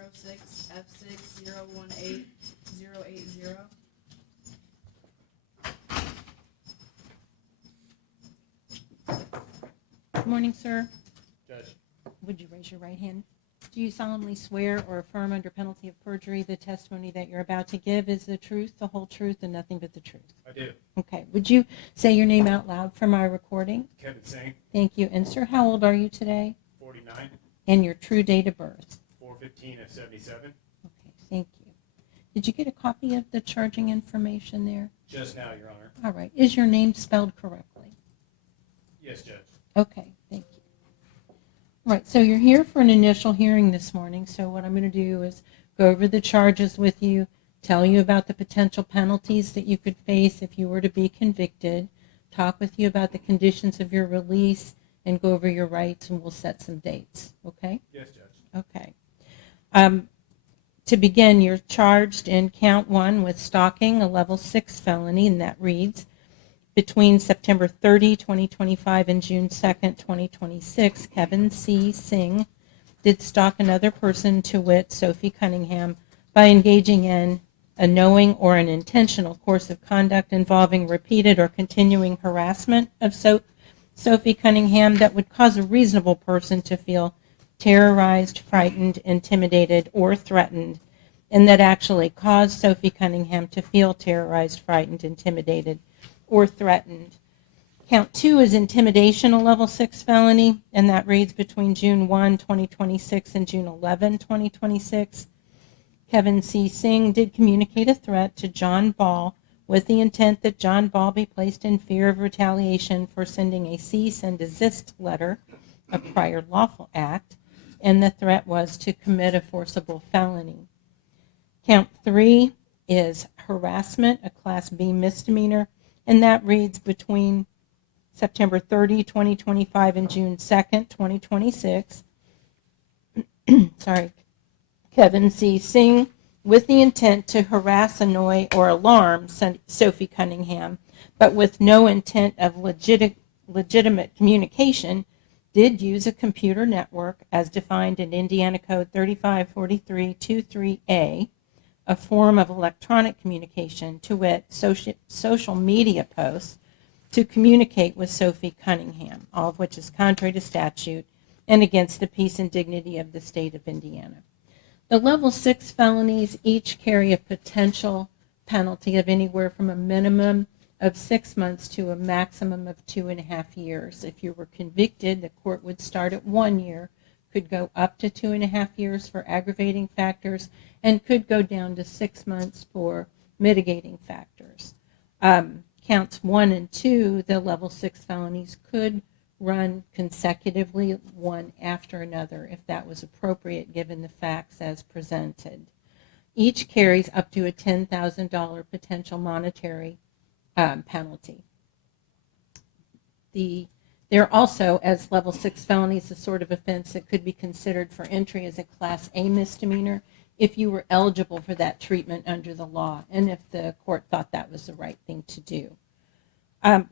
06F6018-080. Good morning, sir. Judge, Would you raise your right hand? Do you solemnly swear or affirm under penalty of perjury the testimony that you're about to give is the truth, the whole truth, and nothing but the truth? I do. Okay. Would you say your name out loud for my recording? Kevin Singh, Thank you. And, sir, how old are you today? 49, And your true date of birth? 4/15 of 77. Okay. Thank you. Did you get a copy of the charging information there? Just now, Your Honor. All right. Is your name spelled correctly? Yes, Judge. Okay. Thank you. All right, so you're here for an initial hearing this morning, so what I'm going to do is go over the charges with you, tell you about the potential penalties that you could face if you were to be convicted, talk with you about the conditions of your release, and go over your rights, and we'll set some dates, okay? Yes, Judge. Okay. To begin, you're charged in count 1 with stalking, a level 6 felony, and that reads, between September 30, 2025 and June 2nd, 2026, Kevin C. Singh did stalk another person, to wit, Sophie Cunningham, by engaging in a knowing or an intentional course of conduct involving repeated or continuing harassment of Sophie Cunningham that would cause a reasonable person to feel terrorized, frightened, intimidated, or threatened, and that actually caused Sophie Cunningham to feel terrorized, frightened, intimidated, or threatened. Count 2 is intimidation, a level 6 felony, and that reads between June 1, 2026 and June 11, 2026. Kevin C. Singh did communicate a threat to John Ball with the intent that John Ball be placed in fear of retaliation for sending a cease and desist letter, a prior lawful act, and the threat was to commit a forcible felony. Count 3 is harassment, a Class B misdemeanor, and that reads between September 30, 2025 and June 2nd, 2026. Sorry. Kevin C. Singh, with the intent to harass, annoy, or alarm Sophie Cunningham, but with no intent of legitimate communication, did use a computer network as defined in Indiana Code 3543-23A, a form of electronic communication, to wit, social media posts, to communicate with Sophie Cunningham, all of which is contrary to statute and against the peace and dignity of the state of Indiana. The level 6 felonies each carry a potential penalty of anywhere from a minimum of 6 months to a maximum of 2.5 years. If you were convicted, the court would start at 1 year, could go up to 2.5 years for aggravating factors, and could go down to 6 months for mitigating factors. Counts 1 and 2, the level 6 felonies, could run consecutively, one after another, if that was appropriate given the facts as presented. Each carries up to a $10,000 potential monetary penalty. They're also, as level 6 felonies, the sort of offense that could be considered for entry as a Class A misdemeanor if you were eligible for that treatment under the law and if the court thought that was the right thing to do.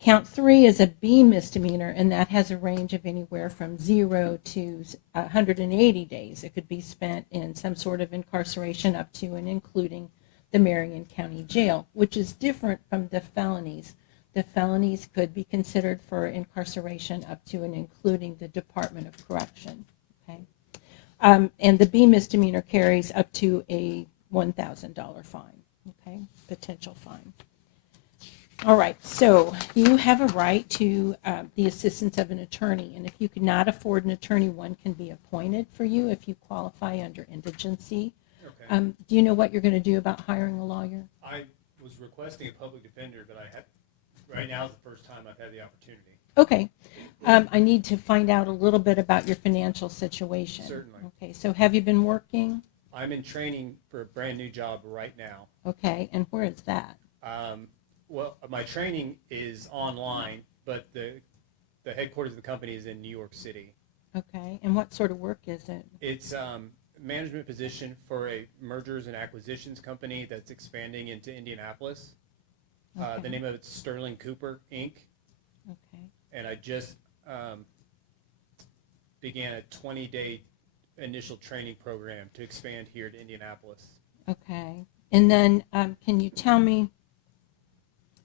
Count 3 is a B misdemeanor, and that has a range of anywhere from 0 to 180 days. It could be spent in some sort of incarceration up to and including the Marion County Jail, which is different from the felonies. The felonies could be considered for incarceration up to and including the Department of Correction. Okay, and the B misdemeanor carries up to a $1,000 fine. Okay, potential fine. All right, so you have a right to the assistance of an attorney, and if you could not afford an attorney, one can be appointed for you if you qualify under indigency. Okay. Do you know what you're going to do about hiring a lawyer? I was requesting a public defender, but right now is the first time I've had the opportunity. Okay. I need to find out a little bit about your financial situation. Certainly. Okay, so have you been working? I'm in training for a brand new job right now. Okay, and where is that? Well, my training is online, but the headquarters of the company is in New York City. Okay, and what sort of work is it? It's management position for a mergers and acquisitions company that's expanding into Indianapolis. Okay. The name of it's Sterling Cooper, Inc. Okay. And I just began a 20-day initial training program to expand here to Indianapolis. Okay. And then can you tell me,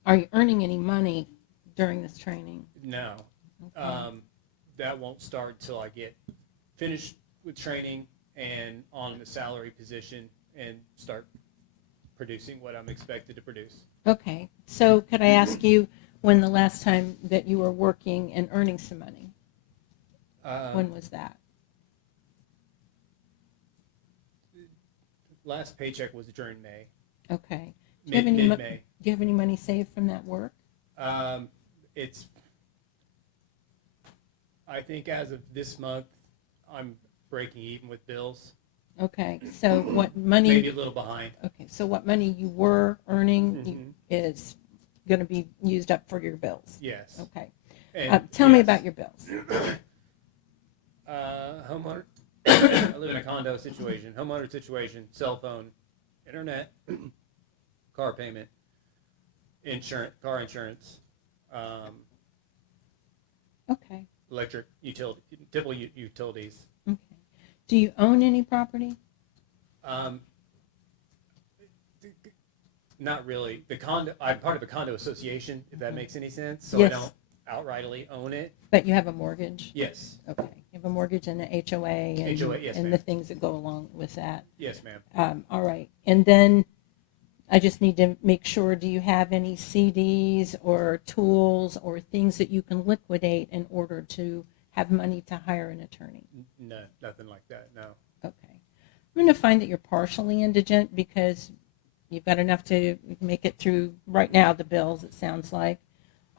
are you earning any money during this training? No, Okay. that won't start until I get finished with training and on the salary position and start producing what I'm expected to produce. Okay. So could I ask you when the last time that you were working and earning some money? When was that? Last paycheck was during May, Okay. Do you have any mid-May. Do you have any money saved from that work? It's, I think as of this month, I'm breaking even with bills. Okay. So what money? Maybe a little behind. Okay. So what money you were earning Mhm. is going to be used up for your bills. Yes. Okay. And Tell me yes, about your bills. homeowner. I live in a condo situation, homeowner situation, cell phone, internet, car payment, insurance, car insurance, Okay. electric, utility, typical utilities. Okay. Do you own any property? Um, Not really. The condo, I'm part of a condo association, if that makes any sense. So Yes. I don't outrightly own it. But you have a mortgage? Yes. Okay. You have a mortgage and an HOA and, HOA, yes, and ma'am. the things that go along with that. Yes, ma'am. All right. And then I just need to make sure, do you have any CDs or tools or things that you can liquidate in order to have money to hire an attorney? No, nothing like that. No. Okay. I'm going to find that you're partially indigent because you've got enough to make it through right now, the bills, it sounds like,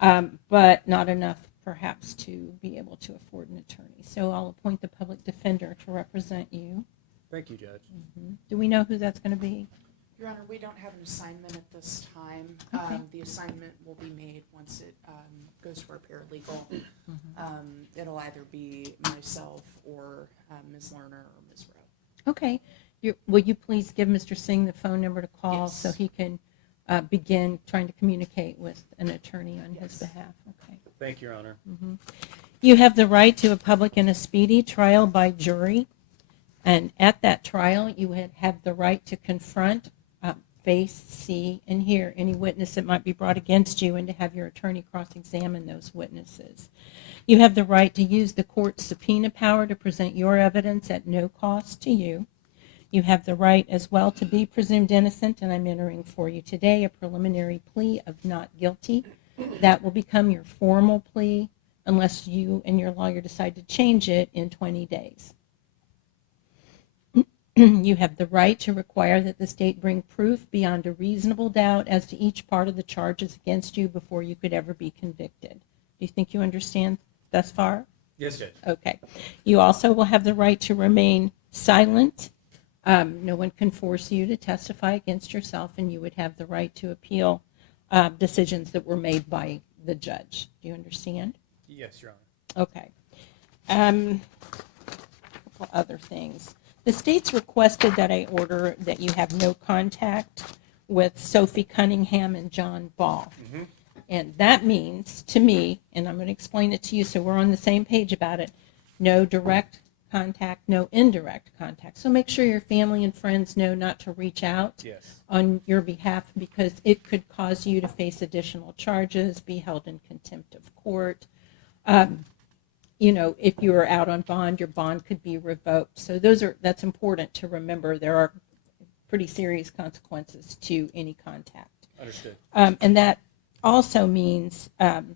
but not enough perhaps to be able to afford an attorney. So I'll appoint the public defender to represent you. Thank you, Judge. Do we know who that's going to be? Your Honor, we don't have an assignment at this time. Okay. The assignment will be made once it goes to our paralegal. It'll either be myself or Ms. Lerner or Ms. Rowe. Okay. Will you please give Mr. Singh the phone number to call Yes. so he can begin trying to communicate with an attorney on his Yes. behalf? Okay. Thank you, Your Honor. You have the right to a public and a speedy trial by jury. And at that trial, you would have the right to confront, face, see, and hear any witness that might be brought against you and to have your attorney cross-examine those witnesses. You have the right to use the court's subpoena power to present your evidence at no cost to you. You have the right as well to be presumed innocent, and I'm entering for you today a preliminary plea of not guilty. That will become your formal plea unless you and your lawyer decide to change it in 20 days. You have the right to require that the state bring proof beyond a reasonable doubt as to each part of the charges against you before you could ever be convicted. Do you think you understand thus far? Yes, Judge. Okay. You also will have the right to remain silent. No one can force you to testify against yourself, and you would have the right to appeal decisions that were made by the judge. Do you understand? Yes, Your Honor. Okay. A couple other things. The state's requested that I order that you have no contact with Sophie Cunningham and John Ball. And that means to me, and I'm going to explain it to you so we're on the same page about it, no direct contact, no indirect contact. So make sure your family and friends know not to reach out Yes. on your behalf because it could cause you to face additional charges, be held in contempt of court. You know, if you are out on bond, your bond could be revoked. So that's important to remember. There are pretty serious consequences to any contact. Understood. And that also means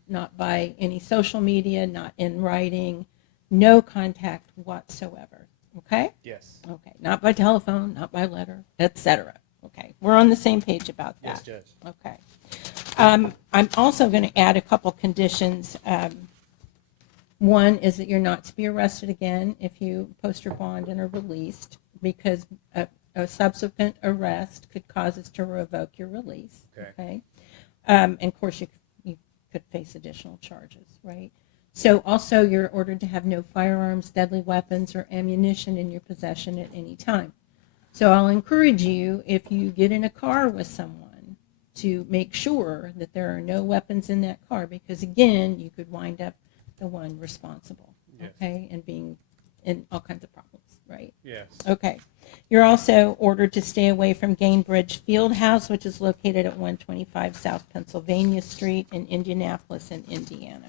not by any social media, not in writing, no contact whatsoever. Okay? Yes. Okay. Not by telephone, not by letter, etc. Okay. We're on the same page about that. Yes, Judge. Okay. I'm also going to add a couple conditions. One is that you're not to be arrested again if you post your bond and are released because a subsequent arrest could cause us to revoke your release. Okay. And of course, you could face additional charges, right? So also you're ordered to have no firearms, deadly weapons, or ammunition in your possession at any time. So I'll encourage you, if you get in a car with someone, to make sure that there are no weapons in that car because, again, you could wind up the one responsible, Yes. okay, and being in all kinds of problems, right? Yes. Okay. You're also ordered to stay away from Gainbridge Field House, which is located at 125 South Pennsylvania Street in Indianapolis, in Indiana.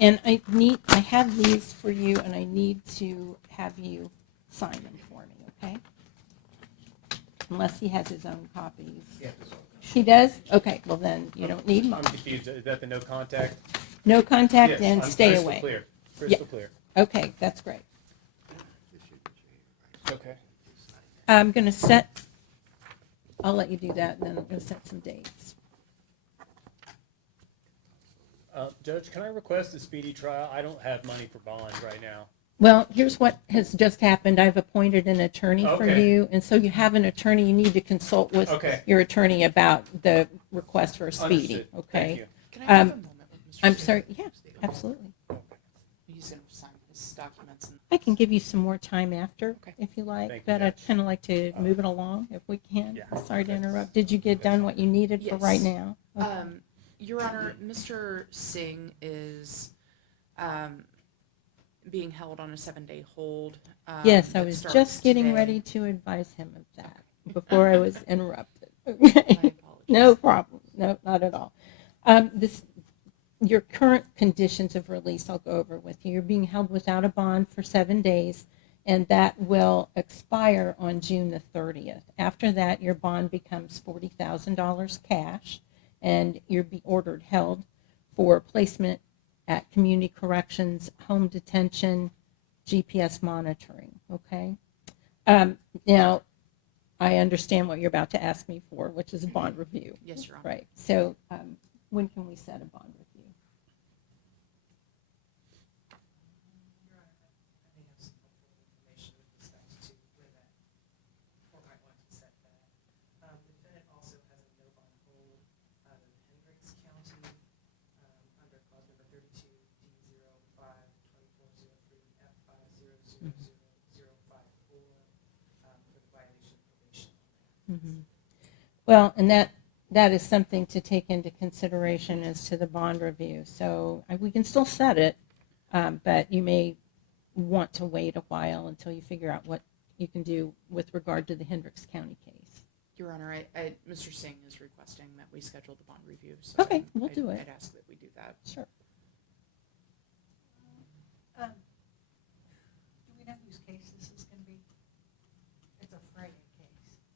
And I have these for you, and I need to have you sign them for me, okay? Unless he has his own copies. Yeah. He does? Okay, well then, you don't need I'm mine. confused. Is that the no contact? No contact Yes, and I'm stay crystal away. clear. Crystal clear. Okay, that's great. Okay. I'm going to set, I'll let you do that, and then I'm going to set some dates. Judge, can I request a speedy trial? I don't have money for bond right now. Well, here's what has just happened. I've appointed an attorney for Okay. you, and so you have an attorney. You need to consult with Okay. your attorney about the request for a speedy, Understood. okay? Thank you. Can I have a moment with Mr. I'm Singh? sorry, yeah, absolutely. He's going to sign his documents. And I can give you some more time after, Okay. if you like, Thank you, but I'd Judge. kind of like to move it along if we can. Yeah. Sorry to That's- interrupt. Did you get done what you needed for right Yes. now? Okay. Your Honor, Mr. Singh is being held on a 7-day hold. Yes, I that was starts just getting today. ready to advise him of that before I was interrupted. My Okay. apologies. No problem. No, not at all. Your current conditions of release, I'll go over with you. You're being held without a bond for 7 days, and that will expire on June the 30th. After that, your bond becomes $40,000 cash, and you'll be ordered held for placement at community corrections, home detention, GPS monitoring, okay? Now, I understand what you're about to ask me for, which is a bond review. Yes, Your Honor. Right, so when can we set a bond review? Your Honor, I may have some helpful information with respect to when that court might want to set that. The defendant also has a no bond hold out of Hendricks County under clause number 32D05-2403F50000054 for the violation of probation. Mhm. Well, and that is something to take into consideration as to the bond review. So we can still set it, but you may want to wait a while until you figure out what you can do with regard to the Hendricks County case. Your Honor, Mr. Singh is requesting that we schedule the bond review. So Okay, we'll do it. I'd ask that we do that. Sure. Do we know whose case this is going to be? It's a Friday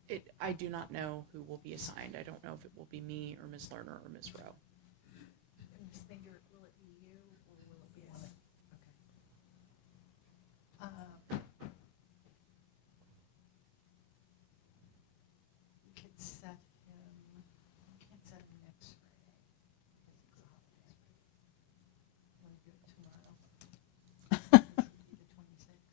case. I do not know who will be assigned. I don't know if it will be me or Ms. Lerner or Ms. Rowe. Ms. Finger, will it be you or will it be one? Okay. We could set him, we can't set him next Friday. Because it's a holiday. Want to do it tomorrow? The 26th?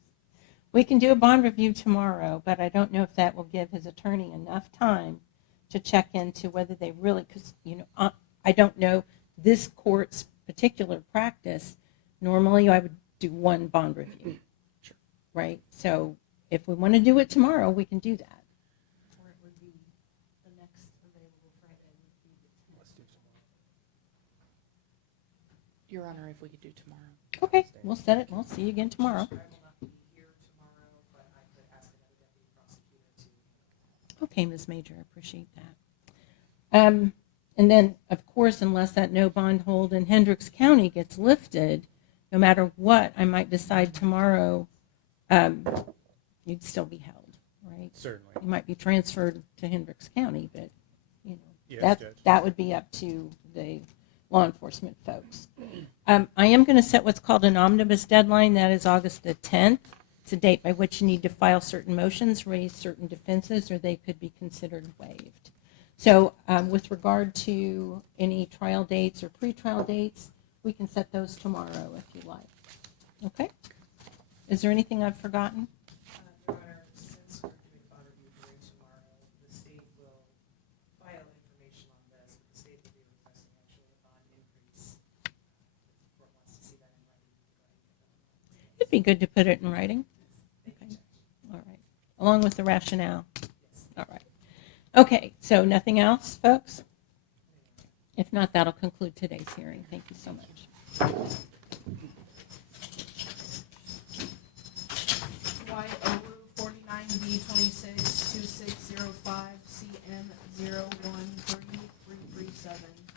We can do a bond review tomorrow, but I don't know if that will give his attorney enough time to check into whether they really, because, I don't know this court's particular practice. Normally, I would do one bond review. Sure. Right? So if we want to do it tomorrow, we can do that. Or it would be the next available Friday would be the 10th. Let's do tomorrow. Your Honor, if we could do tomorrow. Okay, we'll set it. We'll see you again tomorrow. I will not be here tomorrow, but I could ask another deputy prosecutor to. Okay, Ms. Major, I appreciate that. And then, of course, unless that no bond hold in Hendricks County gets lifted, no matter what, I might decide tomorrow you'd still be held, right? Certainly. You might be transferred to Hendricks County, but, Yes, Judge. that would be up to the law enforcement folks. I am going to set what's called an omnibus deadline. That is August the 10th. It's a date by which you need to file certain motions, raise certain defenses, or they could be considered waived. So with regard to any trial dates or pretrial dates, we can set those tomorrow if you like. Okay? Is there anything I've forgotten? Your Honor, since we're doing bond review hearing tomorrow, the state will file information on this, but the state will be requesting actually a bond increase. If the court wants to see that in writing, we can go ahead and get that on. It'd be good to put it in writing. Thank you, Judge. All right. Along with the rationale. Yes. All right. Okay, so nothing else, folks? If not, that'll conclude today's hearing. Thank you so much. Why over MD 262605 CM 013337